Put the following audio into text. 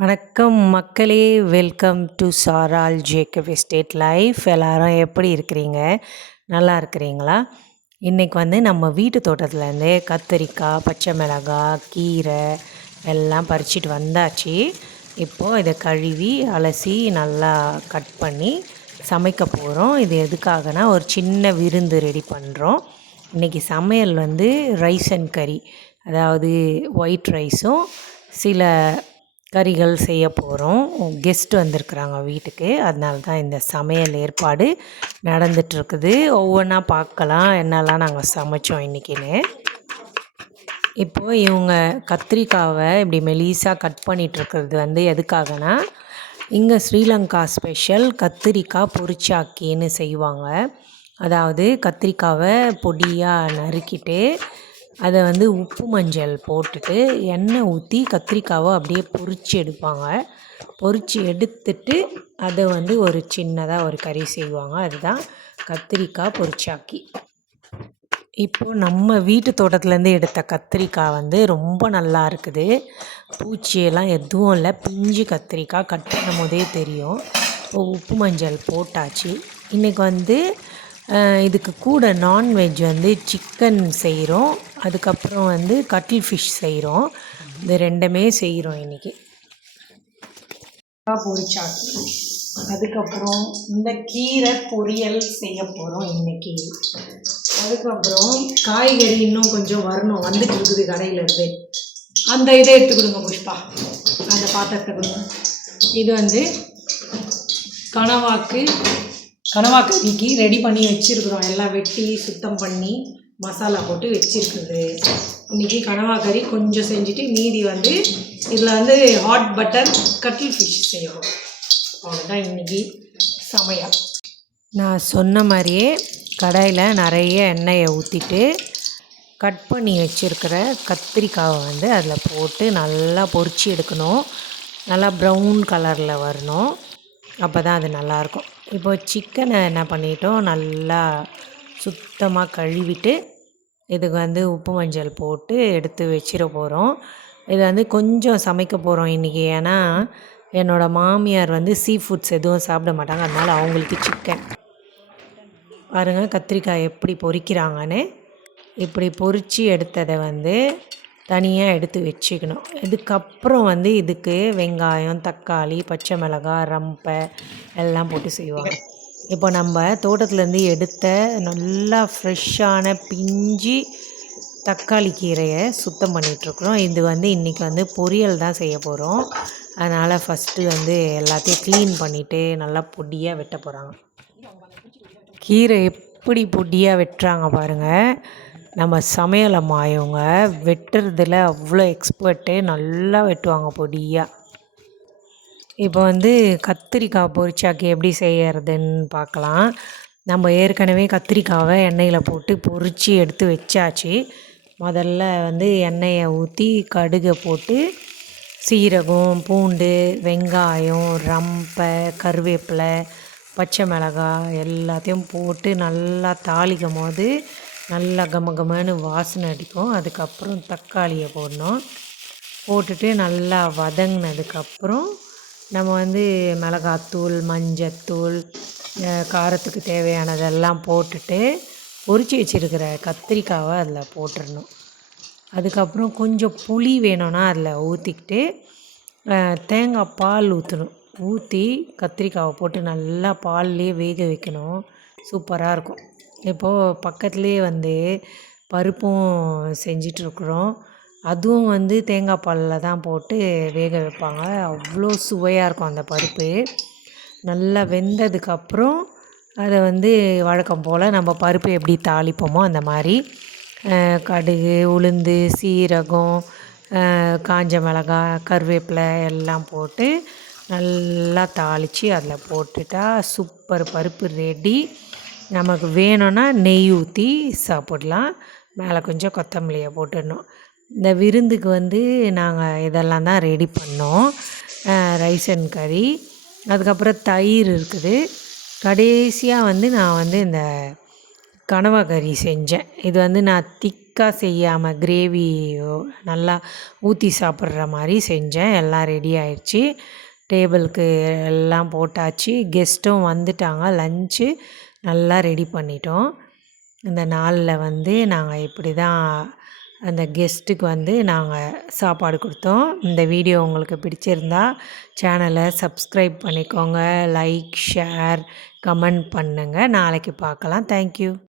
வணக்கம் மக்களே, welcome to சாரால் ஜேக்கப் எஸ்டேட் லைஃப். எல்லாரும் எப்படி இருக்கிறீங்க? நல்லா இருக்கிறீங்களா? இன்றைக்கி நம்ம வீட்டு தோட்டத்துலேருந்து கத்திரிக்காய், பச்சை மிளகாய், கீரை எல்லாம் பறிச்சிட்டு வந்தாச்சு. இப்போது இதை கழுவி அலசி நல்லா கட் பண்ணி சமைக்க போகிறோம். இது எதுக்காகனா ஒரு சின்ன விருந்து ரெடி பண்ணுறோம். இன்றைக்கி சமையல் ரைஸ் அண்ட் கறி, அதாவது ஒயிட் ரைஸும் சில கறிகள் செய்ய போகிறோம். கெஸ்ட் வந்திருக்குறாங்க வீட்டுக்கு, அதனால தான் இந்த சமையல் ஏற்பாடு நடந்துகிட்ருக்குது. ஒவ்வொன்றா பார்க்கலாம் என்னெல்லாம் நாங்கள் சமைச்சோம் இன்றைக்கின்னு. இப்போது இவங்க கத்திரிக்காவை இப்படி மெலிசாக கட் பண்ணிகிட்ருக்கிறது எதுக்காகனா, இங்கே ஸ்ரீலங்கா ஸ்பெஷல் கத்திரிக்காய் பொரிச்சாக்கின்னு செய்வாங்க. அதாவது கத்திரிக்காவை பொடியாக நறுக்கிட்டு அதை உப்பு மஞ்சள் போட்டுட்டு எண்ணெய் ஊற்றி கத்திரிக்காவை அப்படியே பொரித்து எடுப்பாங்க. பொரித்து எடுத்துட்டு அதை ஒரு சின்னதாக ஒரு கறி செய்வாங்க. அதுதான் கத்திரிக்காய் பொரிச்சாக்கி. இப்போது நம்ம வீட்டு தோட்டத்துலேருந்து எடுத்த கத்திரிக்காய் ரொம்ப நல்லா இருக்குது. பூச்சியெல்லாம் எதுவும் இல்லை. பிஞ்சு கத்திரிக்காய் கட் பண்ணும் போதே தெரியும். உப்பு மஞ்சள் போட்டாச்சு. இன்றைக்கி இதுக்கு கூட நான்வெஜ் சிக்கன் செய்கிறோம். அதுக்கப்புறம் கட்டில் ஃபிஷ் செய்கிறோம். இது ரெண்டுமே செய்கிறோம் இன்றைக்கி. பொரிச்சாக்கி, அதுக்கப்புறம் இந்த கீரை பொரியல் செய்ய போகிறோம் இன்றைக்கி. அதுக்கப்புறம் காய்கறி இன்னும் கொஞ்சம் வரணும், வந்துட்டு இருக்குது கடையிலேருந்து. அந்த இதை எடுத்து கொடுங்க புஷ்பா, அந்த பாத்திரத்தை கொடுங்க. இது கனவாக்கறிக்கு ரெடி பண்ணி வச்சுருக்குறோம். எல்லாம் வெட்டி சுத்தம் பண்ணி மசாலா போட்டு வச்சுருக்குது. இன்றைக்கி கனவாக்கறி கொஞ்சம் செஞ்சுட்டு மீதி இதில் ஹாட் பட்டர் கட்டில் ஃபிஷ் செய்யணும். அவ்வளோதான் இன்றைக்கி சமையல். நான் சொன்ன மாதிரியே கடாயில் நிறைய எண்ணெயை ஊற்றிட்டு கட் பண்ணி வச்சுருக்கிற கத்திரிக்காவை அதில் போட்டு நல்லா பொரித்து எடுக்கணும். நல்லா ப்ரௌன் கலரில் வரணும், அப்போ தான் அது நல்லாயிருக்கும். இப்போது சிக்கனை என்ன பண்ணிட்டோம், நல்லா சுத்தமாக கழுவிட்டு இதுக்கு உப்பு மஞ்சள் போட்டு எடுத்து வச்சிட போகிறோம். இது கொஞ்சம் சமைக்க போகிறோம் இன்றைக்கி. ஏன்னா என்னோடய மாமியார் சீ ஃபுட்ஸ் எதுவும் சாப்பிட மாட்டாங்க. அதனால் அவங்களுக்கு சிக்கன். பாருங்கள் கத்திரிக்காய் எப்படி பொரிக்கிறாங்கன்னு. இப்படி பொரித்து எடுத்ததை தனியாக எடுத்து வச்சுக்கணும். இதுக்கப்புறம் இதுக்கு வெங்காயம், தக்காளி, பச்சை மிளகாய், ரம்பை எல்லாம் போட்டு செய்வாங்க. இப்போ நம்ம தோட்டத்துலேருந்து எடுத்த நல்லா ஃப்ரெஷ்ஷான பிஞ்சு தக்காளி கீரையை சுத்தம் பண்ணிகிட்ருக்குறோம். இது இன்றைக்கி பொரியல் தான் செய்ய போகிறோம். அதனால் ஃபஸ்ட்டு எல்லாத்தையும் க்ளீன் பண்ணிவிட்டு நல்லா பொடியாக வெட்ட போகிறாங்க. கீரை எப்படி பொடியாக வெட்டுறாங்க பாருங்கள். நம்ம சமையல் அம்மா இவங்க வெட்டுறதுல அவ்வளோ எக்ஸ்பர்ட்டு, நல்லா வெட்டுவாங்க பொடியாக. இப்போ கத்திரிக்காய் பொரிச்சாக்கி எப்படி செய்கிறதுன்னு பார்க்கலாம். நம்ம ஏற்கனவே கத்திரிக்காவை எண்ணெயில் போட்டு பொரித்து எடுத்து வச்சாச்சு. முதல்ல எண்ணெயை ஊற்றி கடுகை போட்டு சீரகம், பூண்டு, வெங்காயம், ரம்பை, கருவேப்பிலை, பச்சை மிளகாய் எல்லாத்தையும் போட்டு நல்லா தாளிக்கும் போது நல்லா கமகமன்னு வாசனை அடிக்கும். அதுக்கப்புறம் தக்காளியை போடணும். போட்டுட்டு நல்லா வதங்கினதுக்கப்புறம் நம்ம மிளகாத்தூள், மஞ்சத்தூள், காரத்துக்கு தேவையானதெல்லாம் போட்டுட்டு பொரித்து வச்சுருக்கிற கத்திரிக்காவை அதில் போட்டுடணும். அதுக்கப்புறம் கொஞ்சம் புளி வேணும்னா அதில் ஊற்றிக்கிட்டு தேங்காய் பால் ஊற்றணும். ஊற்றி கத்திரிக்காவை போட்டு நல்லா பால்லேயே வேக வைக்கணும். சூப்பராக இருக்கும். இப்போது பக்கத்துலேயே பருப்பும் செஞ்சிட்ருக்குறோம். அதுவும் தேங்காய் பாலில் தான் போட்டு வேக வைப்பாங்க. அவ்வளோ சுவையாக இருக்கும் அந்த பருப்பு. நல்லா வெந்ததுக்கப்புறம் அதை வழக்கம் போல் நம்ம பருப்பு எப்படி தாளிப்போமோ அந்த மாதிரி கடுகு, உளுந்து, சீரகம், காஞ்ச மிளகாய், கருவேப்பிலை எல்லாம் போட்டு நல்லா தாளித்து அதில் போட்டுட்டா சூப்பர் பருப்பு ரெடி. நமக்கு வேணும்னா நெய் ஊற்றி சாப்பிடலாம். மேலே கொஞ்சம் கொத்தமல்லியை போட்டுடணும். இந்த விருந்துக்கு நாங்கள் இதெல்லாம் தான் ரெடி பண்ணோம். ரைஸ் அண்ட் கறி, அதுக்கப்புறம் தயிர் இருக்குது. கடைசியாக நான் இந்த கனவா கறி செஞ்சேன். இது நான் திக்காக செய்யாமல் கிரேவி நல்லா ஊற்றி சாப்பிட்ற மாதிரி செஞ்சேன். எல்லாம் ரெடி ஆயிடுச்சு. டேபிளுக்கு எல்லாம் போட்டாச்சு. கெஸ்ட்டும் வந்துட்டாங்க. லஞ்சு நல்லா ரெடி பண்ணிட்டோம். இந்த நாளில் வந்து நாங்கள் இப்படி தான் அந்த கெஸ்ட்டுக்கு நாங்கள் சாப்பாடு கொடுத்தோம். இந்த வீடியோ உங்களுக்கு பிடிச்சிருந்தா சேனலை சப்ஸ்கிரைப் பண்ணிக்கோங்க. லைக், ஷேர், கமெண்ட் பண்ணுங்கள். நாளைக்கு பார்க்கலாம். தேங்க்யூ.